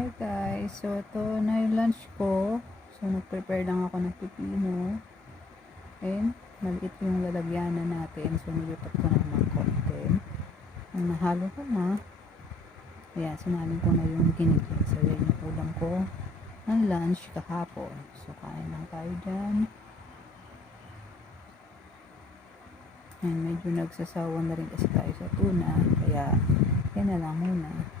Hi guys, so ito na yung lunch ko. So nag-prepare lang ako ng pipino. And maliit yung lalagyanan natin. So nilipat ko na ng konti. Ang nahalo ko na. Ayan, sinalin ko na yung ginigin. So yan yung ulam ko ng lunch kahapon. So kain lang tayo dyan. And medyo nagsasawa na rin kasi tayo sa tuna. Kaya yan na lang muna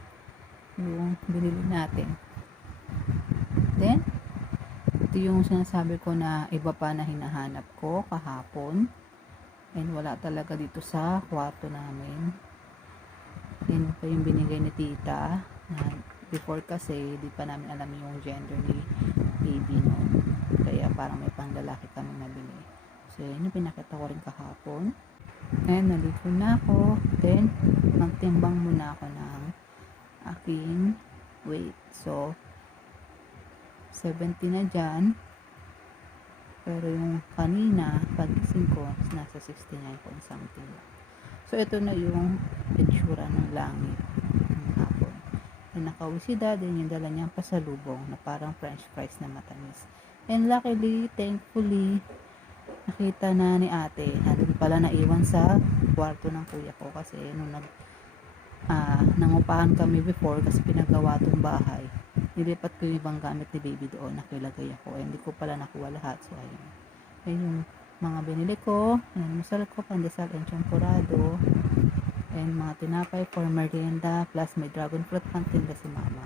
yung binili natin. Then ito yung sinasabi ko na iba pa na hinahanap ko kahapon. And wala talaga dito sa kwarto namin. Yan pa yung binigay ni tita. Na before kasi, di pa namin alam yung gender ni baby noon. Kaya parang may panglalaki kami nabili. So yun yung pinakita ko rin kahapon. And naligo na ako. Then magtimbang muna ako ng aking weight. So 70 na dyan. Pero yung kanina, pagising ko, nasa 69 point something lang. So, ito na yung itsura ng langit ng hapon. And nakauwi si daddy, yung dala niyang pasalubong na parang french fries na matamis. And luckily, thankfully, nakita na ni ate. Nandun pala naiwan sa kwarto ng kuya ko kasi nung nangupahan kami before kasi pinagawa tong bahay. Nilipat ko yung ibang gamit ni baby doon, nakilagay ako. Hindi ko pala nakuha lahat. So, ayun. Ayun yung mga binili ko. Ayun, masal ko, pandesal and champurado. And mga tinapay for merienda. Plus may dragon fruit pantinda si mama.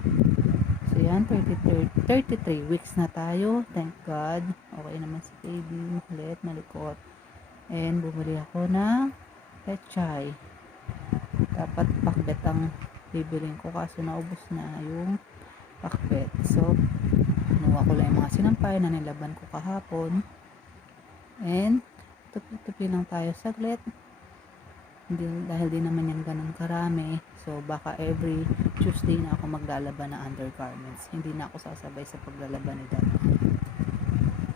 So, yan. 33 weeks na tayo. Thank God. Okay naman si baby. Ulit, malikot. And bumili ako ng pechay. Dapat pakbet ang bibiling ko kaso naubos na yung pakbet. So, kinuha ko lang yung mga sinampay na nilaban ko kahapon. And, tupi-tupi lang tayo saglit. Dahil di naman yan ganun karami. So, baka every Tuesday na ako maglalaban ng undergarments. Hindi na ako sasabay sa paglalaban ni Dad.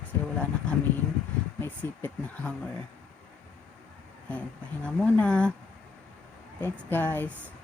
Kasi wala na kaming may sipit na hanger. And, pahinga muna. Thanks guys.